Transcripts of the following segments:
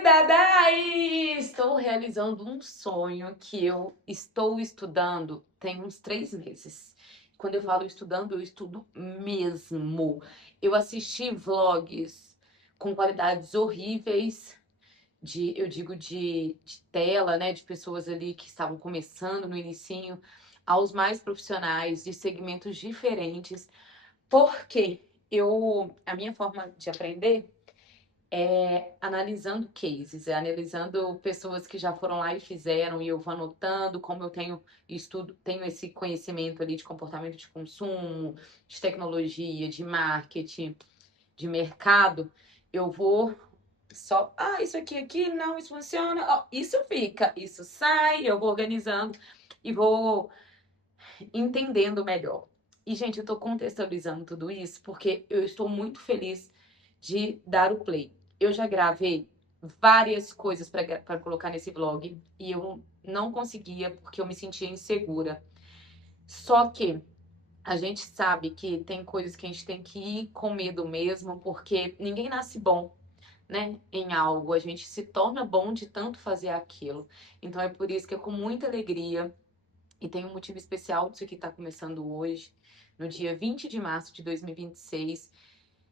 Dadai! Estou realizando um sonho que eu estou estudando tem uns 3 meses. Quando eu falo estudando, eu estudo mesmo. Eu assisti vlogs com qualidades horríveis, eu digo de tela, né? De pessoas ali que estavam começando no inicinho, aos mais profissionais, de segmentos diferentes. Porque a minha forma de aprender analisando cases, analisando pessoas que já foram lá e fizeram, e eu vou anotando, como eu tenho esse conhecimento ali de comportamento de consumo, de tecnologia, de marketing, de mercado, eu vou só, isso aqui, não, isso funciona, ó, isso fica, isso sai, eu vou organizando e vou entendendo melhor. E, gente, eu tô contextualizando tudo isso porque eu estou muito feliz de dar o play. Eu já gravei várias coisas para colocar nesse vlog e eu não conseguia porque eu me sentia insegura. Só que a gente sabe que tem coisas que a gente tem que ir com medo mesmo, porque ninguém nasce bom, né, em algo. A gente se torna bom de tanto fazer aquilo. Então é por isso que é com muita alegria e tem um motivo especial disso que está começando hoje, no dia 20 de março de 2026,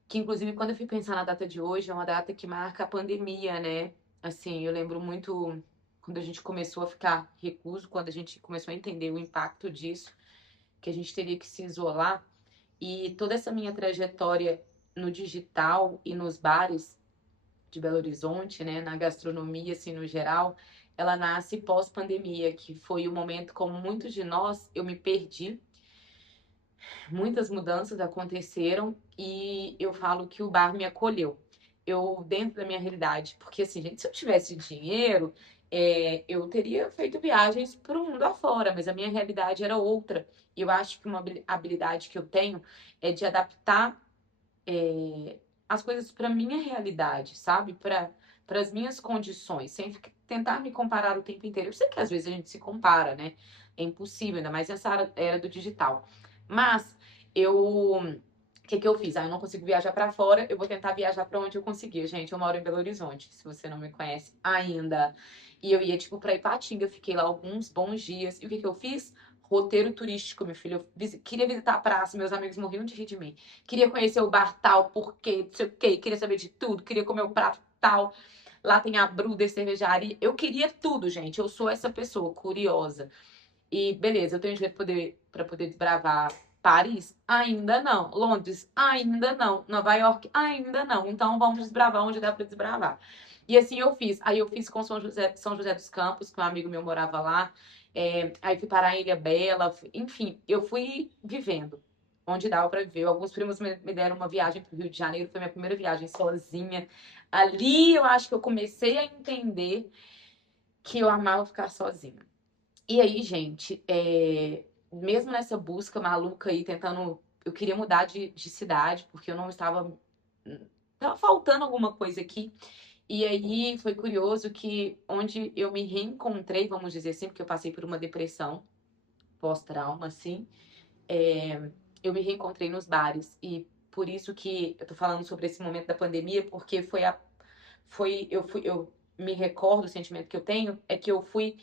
que inclusive quando eu fui pensar na data de hoje, é uma data que marca a pandemia, né? Assim, eu lembro muito quando a gente começou a ficar recluso, quando a gente começou a entender o impacto disso, que a gente teria que se isolar. E toda essa minha trajetória no digital e nos bares de Belo Horizonte, né, na gastronomia, assim, no geral, ela nasce pós-pandemia, que foi o momento, como muitos de nós, eu me perdi. Muitas mudanças aconteceram e eu falo que o bar me acolheu. Eu, dentro da minha realidade, porque assim, gente, se eu tivesse dinheiro, eu teria feito viagens para o mundo afora, mas a minha realidade era outra. E eu acho que uma habilidade que eu tenho é de adaptar as coisas para minha realidade, sabe? Para as minhas condições, sem tentar me comparar o tempo inteiro. Eu sei que às vezes a gente se compara, né? É impossível, ainda mais nessa era do digital. Mas o que eu fiz? Eu não consigo viajar para fora, eu vou tentar viajar para onde eu conseguir. Gente, eu moro em Belo Horizonte, se você não me conhece ainda. E eu ia, tipo, para Ipatinga, fiquei lá alguns bons dias. E o que eu fiz? Roteiro turístico, meu filho. Eu queria visitar a praça, meus amigos morriam de rir de mim. Queria conhecer o bar tal, porque, não sei o quê, queria saber de tudo, queria comer o prato tal. Lá tem a Bruder cervejaria. Eu queria tudo, gente. Eu sou essa pessoa curiosa. E beleza, eu tenho dinheiro para poder desbravar Paris? Ainda não. Londres? Ainda não. Nova York? Ainda não. Então vamos desbravar onde dá para desbravar. E assim eu fiz. Aí eu fiz com São José dos Campos, que um amigo meu morava lá. Aí fui parar em Ilha Bela. Enfim, eu fui vivendo onde dava para viver. Alguns primos me deram uma viagem para o Rio de Janeiro. Foi minha primeira viagem sozinha. Ali eu acho que eu comecei a entender que eu amava ficar sozinha. E aí, gente, mesmo nessa busca maluca aí, tentando. Eu queria mudar de cidade, porque eu não estava. Tava faltando alguma coisa aqui. E aí foi curioso que onde eu me reencontrei, vamos dizer assim, porque eu passei por uma depressão pós-trauma, assim, eu me reencontrei nos bares. E por isso que eu tô falando sobre esse momento da pandemia, porque eu me recordo, o sentimento que eu tenho é que eu fui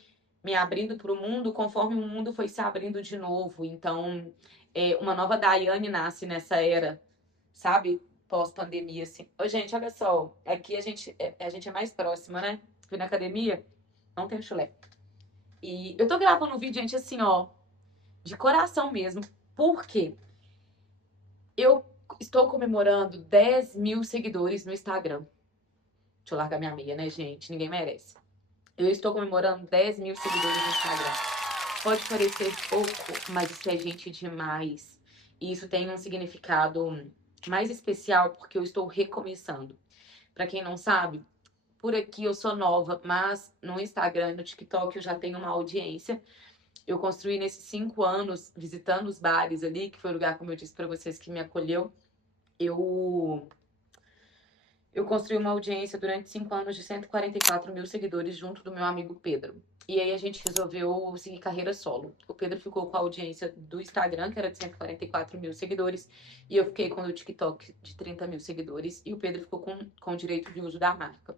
me abrindo para o mundo conforme o mundo foi se abrindo de novo. Então, uma nova Daiane nasce nessa era, sabe? Pós-pandemia, assim. Ô, gente, olha só. Aqui a gente é mais próxima, né? Fui na academia, não tem chulé. E eu tô gravando um vídeo, gente, assim, ó, de coração mesmo. Por quê? Eu estou comemorando 10 mil seguidores no Instagram. Deixa eu largar minha meia, né, gente? Ninguém merece. Eu estou comemorando 10 mil seguidores no Instagram. Pode parecer pouco, mas isso é gente demais. E isso tem um significado mais especial porque eu estou recomeçando. Para quem não sabe, por aqui eu sou nova, mas no Instagram e no TikTok eu já tenho uma audiência. Eu construí nesses 5 anos, visitando os bares ali, que foi o lugar, como eu disse para vocês, que me acolheu. Eu Eu construí uma audiência durante 5 anos de 144 mil seguidores junto do meu amigo Pedro. E aí a gente resolveu seguir carreira solo. O Pedro ficou com a audiência do Instagram, que era de 144 mil seguidores, e eu fiquei com o TikTok de 30 mil seguidores, e o Pedro ficou com o direito de uso da marca.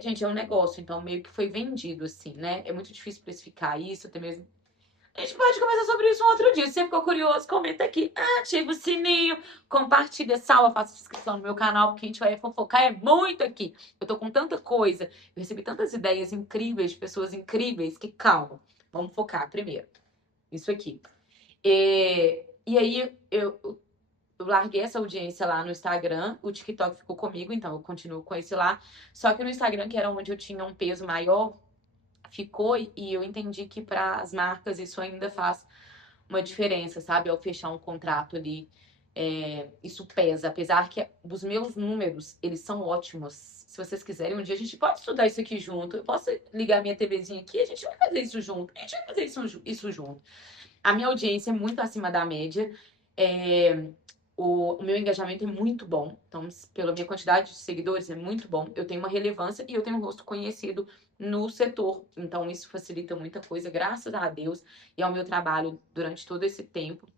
Gente, é um negócio, então meio que foi vendido, assim, né? É muito difícil precificar isso, até mesmo. A gente pode conversar sobre isso um outro dia. Se você ficou curioso, comenta aqui. Ativa o sininho, compartilha, salva, faça inscrição no meu canal, porque a gente vai fofocar muito aqui. Eu tô com tanta coisa, eu recebi tantas ideias incríveis, de pessoas incríveis, que calma. Vamos focar primeiro. Isso aqui. E aí eu larguei essa audiência lá no Instagram, o TikTok ficou comigo, então eu continuo com esse lá. Só que no Instagram, que era onde eu tinha um peso maior, ficou e eu entendi que para as marcas isso ainda faz uma diferença, sabe? Ao fechar um contrato ali, isso pesa. Apesar que os meus números, eles são ótimos. Se vocês quiserem, um dia a gente pode estudar isso aqui junto. Eu posso ligar minha TVzinha aqui, a gente vai fazer isso junto. A gente vai fazer isso junto. A minha audiência é muito acima da média. É, o meu engajamento é muito bom. Então, pela minha quantidade de seguidores, é muito bom. Eu tenho uma relevância e eu tenho um rosto conhecido no setor. Então, isso facilita muita coisa, graças a Deus. E ao meu trabalho durante todo esse tempo.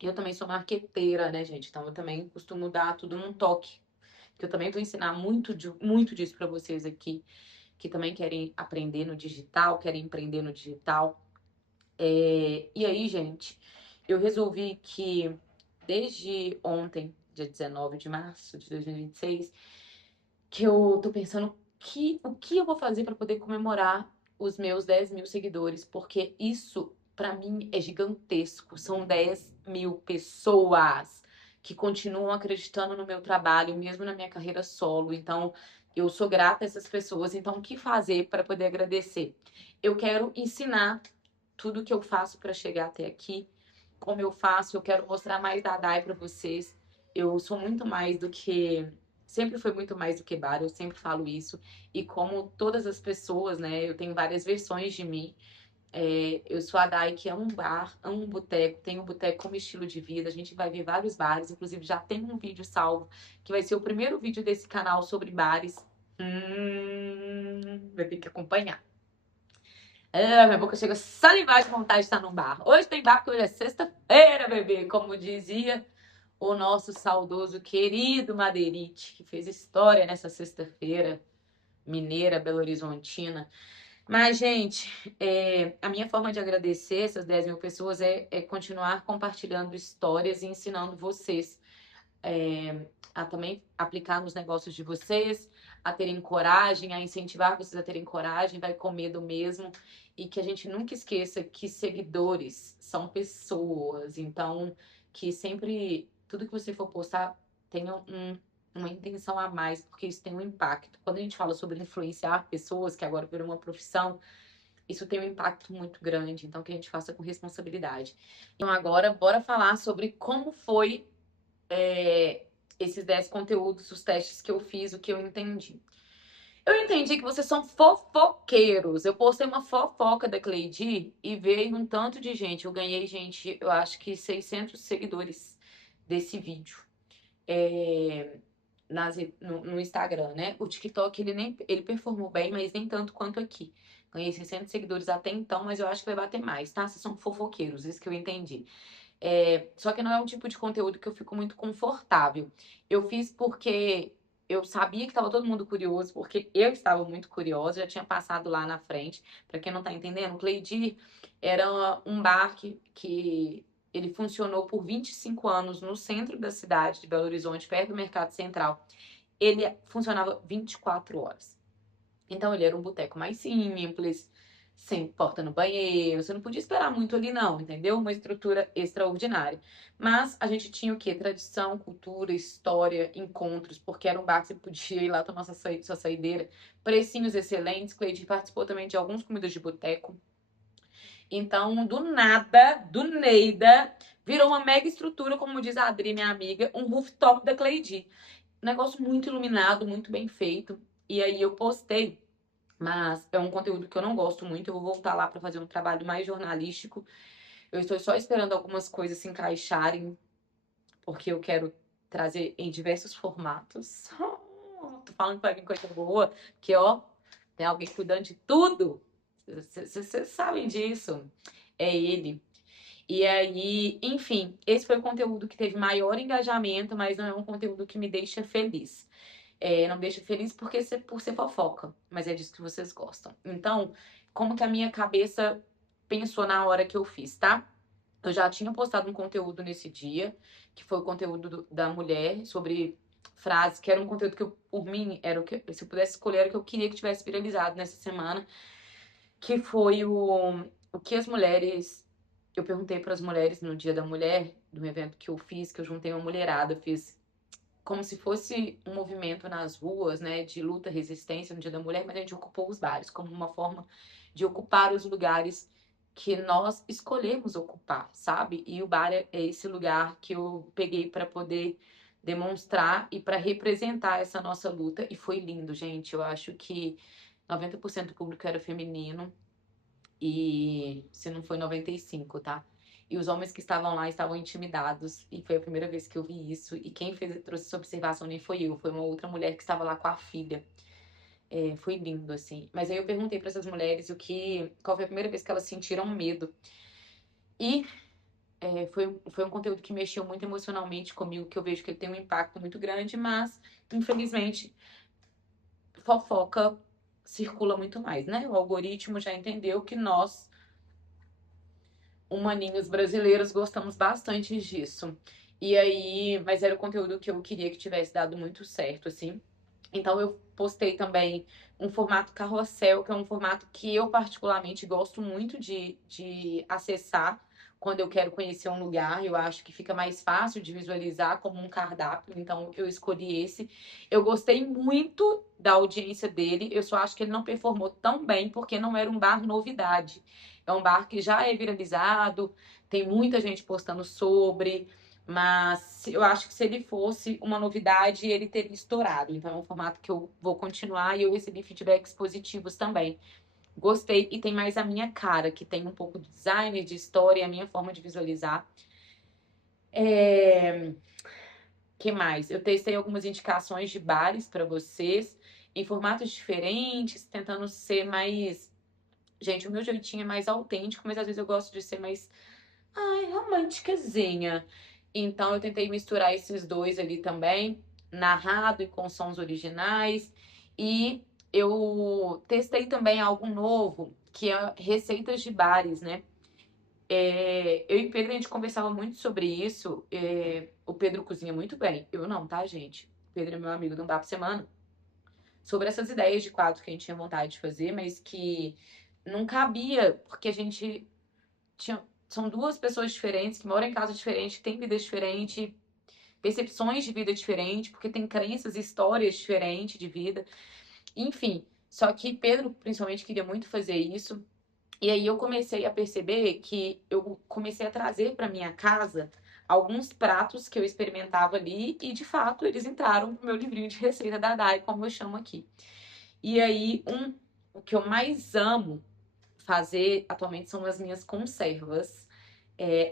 Eu também sou marqueteira, né, gente? Então, eu também costumo dar tudo num toque. Que eu também vou ensinar muito disso para vocês aqui, que também querem aprender no digital, querem empreender no digital. E aí, gente, eu resolvi que desde ontem, dia 19 de março de 2026, que eu tô pensando o que eu vou fazer para poder comemorar os meus 10 mil seguidores, porque isso, para mim, é gigantesco. São 10 mil pessoas que continuam acreditando no meu trabalho, mesmo na minha carreira solo. Então, eu sou grata a essas pessoas. Então, o que fazer para poder agradecer? Eu quero ensinar tudo que eu faço para chegar até aqui, como eu faço, eu quero mostrar mais da Dai para vocês. Eu sou muito mais do que. Sempre foi muito mais do que bar, eu sempre falo isso. E como todas as pessoas, né, eu tenho várias versões de mim. Eu sou a Dai, que é um bar, é um boteco, tem um boteco como estilo de vida. A gente vai ver vários bares, inclusive já tem um vídeo salvo, que vai ser o primeiro vídeo desse canal sobre bares. Vai ter que acompanhar. Minha boca chega a salivar de vontade de estar num bar. Hoje tem bar, que hoje é sexta-feira, bebê. Como dizia o nosso saudoso querido Madeirite, que fez história nessa sexta-feira, mineira, Belo Horizontina. Mas, gente, a minha forma de agradecer essas 10 mil pessoas é continuar compartilhando histórias e ensinando vocês a também aplicar nos negócios de vocês, a terem coragem, a incentivar vocês a terem coragem, vai com medo mesmo. E que a gente nunca esqueça que seguidores são pessoas. Então, que sempre, tudo que você for postar, tenha uma intenção a mais, porque isso tem um impacto. Quando a gente fala sobre influenciar pessoas, que agora virou uma profissão, isso tem um impacto muito grande. Então, que a gente faça com responsabilidade. Então, agora, bora falar sobre como foi esses 10 conteúdos, os testes que eu fiz, o que eu entendi. Eu entendi que vocês são fofoqueiros. Eu postei uma fofoca da Cleide e veio um tanto de gente. Eu ganhei, gente, eu acho que 600 seguidores desse vídeo. No Instagram, né? O TikTok, ele performou bem, mas nem tanto quanto aqui. Ganhei 600 seguidores até então, mas eu acho que vai bater mais, tá? Vocês são fofoqueiros, isso que eu entendi. Só que não é um tipo de conteúdo que eu fico muito confortável. Eu fiz porque eu sabia que estava todo mundo curioso, porque eu estava muito curiosa, já tinha passado lá na frente. Para quem não tá entendendo, o Cleidir era um bar que ele funcionou por 25 anos no centro da cidade de Belo Horizonte, perto do Mercado Central. Ele funcionava 24 horas. Então ele era um boteco mais simples, sem porta no banheiro, você não podia esperar muito ali não, entendeu? Uma estrutura extraordinária. Mas a gente tinha o quê? Tradição, cultura, história, encontros, porque era um bar que você podia ir lá tomar sua saideira, precinhos excelentes. Cleide participou também de algumas comidas de boteco. Então, do nada, do Neida, virou uma mega estrutura, como diz a Adri, minha amiga, um rooftop da Cleide. Um negócio muito iluminado, muito bem feito. E aí eu postei, mas é um conteúdo que eu não gosto muito. Eu vou voltar lá para fazer um trabalho mais jornalístico. Eu estou só esperando algumas coisas se encaixarem, porque eu quero trazer em diversos formatos. Tô falando que vai vir coisa boa, que ó, tem alguém cuidando de tudo. Vocês sabem disso. É ele. E aí, enfim, esse foi o conteúdo que teve maior engajamento, mas não é um conteúdo que me deixa feliz. não me deixa feliz por ser fofoca, mas é disso que vocês gostam. Então, como que a minha cabeça pensou na hora que eu fiz, tá? Eu já tinha postado um conteúdo nesse dia, que foi o conteúdo da mulher sobre frases, que era um conteúdo que eu, por mim, era o que, se eu pudesse escolher, era o que eu queria que tivesse viralizado nessa semana, que foi o que as mulheres. Eu perguntei para as mulheres no Dia da Mulher, do evento que eu fiz, que eu juntei uma mulherada, eu fiz como se fosse um movimento nas ruas, né, de luta, resistência no Dia da Mulher, mas a gente ocupou os bares como uma forma de ocupar os lugares que nós escolhemos ocupar, sabe? E o bar é esse lugar que eu peguei para poder demonstrar e para representar essa nossa luta, e foi lindo, gente. Eu acho que 90% do público era feminino, e se não foi 95, tá? E os homens que estavam lá estavam intimidados, e foi a primeira vez que eu vi isso. E quem trouxe essa observação nem foi eu, foi uma outra mulher que estava lá com a filha. Foi lindo, assim. Mas aí eu perguntei para essas mulheres qual foi a primeira vez que elas sentiram medo. E foi um conteúdo que mexeu muito emocionalmente comigo, que eu vejo que ele tem um impacto muito grande, mas, infelizmente, fofoca circula muito mais, né? O algoritmo já entendeu que nós, humaninhos brasileiros, gostamos bastante disso. E aí, mas era o conteúdo que eu queria que tivesse dado muito certo, assim. Então eu postei também um formato carrossel, que é um formato que eu particularmente gosto muito de acessar quando eu quero conhecer um lugar. Eu acho que fica mais fácil de visualizar como um cardápio, então eu escolhi esse. Eu gostei muito da audiência dele, eu só acho que ele não performou tão bem porque não era um bar novidade. É um bar que já é viralizado, tem muita gente postando sobre. Mas eu acho que se ele fosse uma novidade, ele teria estourado. Então é um formato que eu vou continuar e eu recebi feedbacks positivos também. Gostei e tem mais a minha cara, que tem um pouco de design, de história e a minha forma de visualizar. Que mais? Eu testei algumas indicações de bares para vocês, em formatos diferentes, tentando ser mais. Gente, o meu jeitinho é mais autêntico, mas às vezes eu gosto de ser mais, ai, românticazinha. Então eu tentei misturar esses dois ali também, narrado e com sons originais. E eu testei também algo novo, que é receitas de bares, né? Eu e Pedro, a gente conversava muito sobre isso. O Pedro cozinha muito bem. Eu não, tá, gente? O Pedro é meu amigo, não dá pra semana. Sobre essas ideias de quadro que a gente tinha vontade de fazer, mas que não cabia, porque a gente são duas pessoas diferentes, que moram em casa diferentes, que têm vidas diferentes, percepções de vida diferentes, porque tem crenças e histórias diferentes de vida. Enfim, só que Pedro, principalmente, queria muito fazer isso. E aí eu comecei a perceber que eu comecei a trazer para minha casa alguns pratos que eu experimentava ali e, de fato, eles entraram no meu livrinho de receita da Dai, como eu chamo aqui. E aí, o que eu mais amo fazer atualmente são as minhas conservas.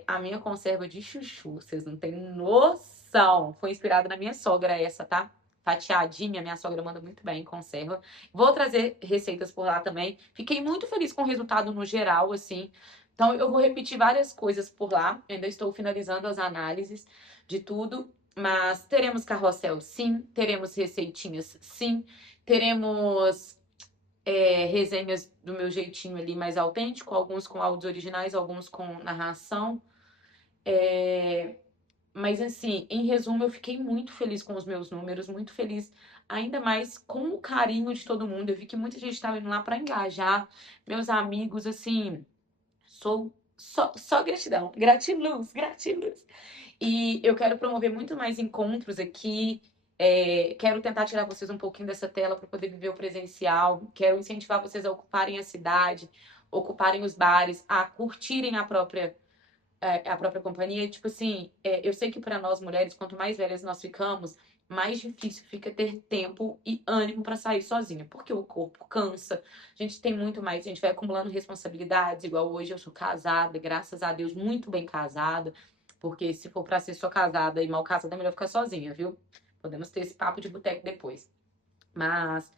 A minha conserva de chuchu, vocês não têm noção. Foi inspirada na minha sogra essa, tá? Fatiadinha, minha sogra manda muito bem, conserva. Vou trazer receitas por lá também. Fiquei muito feliz com o resultado no geral, assim. Então eu vou repetir várias coisas por lá. Eu ainda estou finalizando as análises de tudo. Mas teremos carrossel, sim. Teremos receitinhas, sim. Teremos resenhas do meu jeitinho ali mais autêntico, alguns com áudios originais, alguns com narração. Mas assim, em resumo, eu fiquei muito feliz com os meus números, muito feliz, ainda mais com o carinho de todo mundo. Eu vi que muita gente estava indo lá para engajar, meus amigos, assim, só gratidão, gratiluz, gratiluz. E eu quero promover muito mais encontros aqui. Quero tentar tirar vocês um pouquinho dessa tela para poder viver o presencial. Quero incentivar vocês a ocuparem a cidade, ocuparem os bares, a curtirem a própria companhia. Tipo assim, eu sei que para nós mulheres, quanto mais velhas nós ficamos, mais difícil fica ter tempo e ânimo para sair sozinha, porque o corpo cansa, a gente tem muito mais, a gente vai acumulando responsabilidades, igual hoje eu sou casada, graças a Deus, muito bem casada, porque se for para ser só casada e mal casada, é melhor ficar sozinha, viu? Podemos ter esse papo de boteco depois. Mas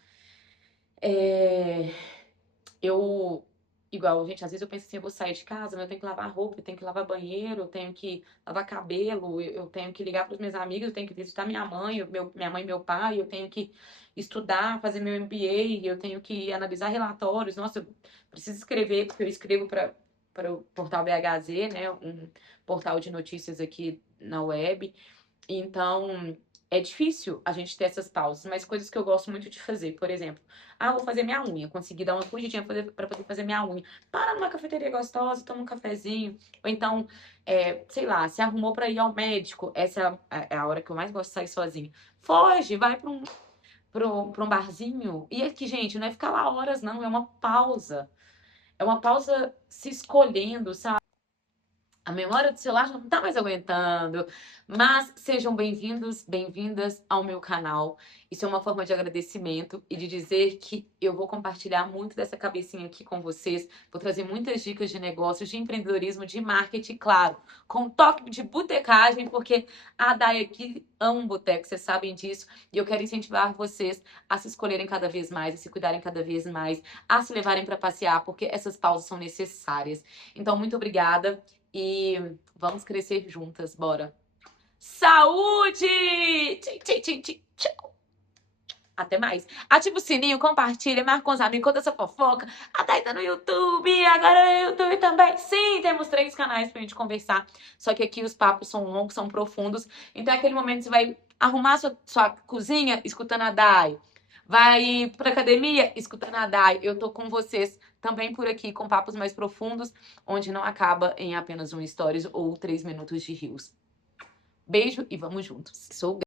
eu igual, gente, às vezes eu penso assim, eu vou sair de casa, mas eu tenho que lavar roupa, eu tenho que lavar banheiro, eu tenho que lavar cabelo, eu tenho que ligar para os meus amigos, eu tenho que visitar minha mãe, minha mãe e meu pai, eu tenho que estudar, fazer meu MBA, eu tenho que analisar relatórios. Nossa, eu preciso escrever, porque eu escrevo para o portal BHZ, né, um portal de notícias aqui na web. Então, é difícil a gente ter essas pausas, mas coisas que eu gosto muito de fazer, por exemplo, vou fazer minha unha, consegui dar uma fugidinha para poder fazer minha unha. Para numa cafeteria gostosa, toma um cafezinho, ou então, sei lá, se arrumou para ir ao médico, essa é a hora que eu mais gosto de sair sozinha. Foge, vai para um barzinho. E aqui, gente, não é ficar lá horas, não, é uma pausa. É uma pausa se escolhendo, sabe? A memória do celular já não tá mais aguentando. Mas sejam bem-vindos, bem-vindas ao meu canal. Isso é uma forma de agradecimento e de dizer que eu vou compartilhar muito dessa cabecinha aqui com vocês. Vou trazer muitas dicas de negócios, de empreendedorismo, de marketing, claro, com um toque de botecagem, porque a Day aqui ama um boteco, vocês sabem disso. E eu quero incentivar vocês a se escolherem cada vez mais, a se cuidarem cada vez mais, a se levarem para passear, porque essas pausas são necessárias. Então, muito obrigada. E vamos crescer juntas, bora. Saúde! Tchim, tchim, tchim, tchim, tchau. Até mais. Ativa o sininho, compartilha, marca com os amigos, conta essa fofoca. A Thay tá no YouTube, agora no YouTube também. Sim, temos 3 canais pra gente conversar. Só que aqui os papos são longos, são profundos. Então é aquele momento que você vai arrumar sua cozinha escutando a Day. Vai pra academia escutando a Day. Eu tô com vocês também por aqui com papos mais profundos, onde não acaba em apenas um stories ou 3 minutos de rios. Beijo e vamos juntos. Sou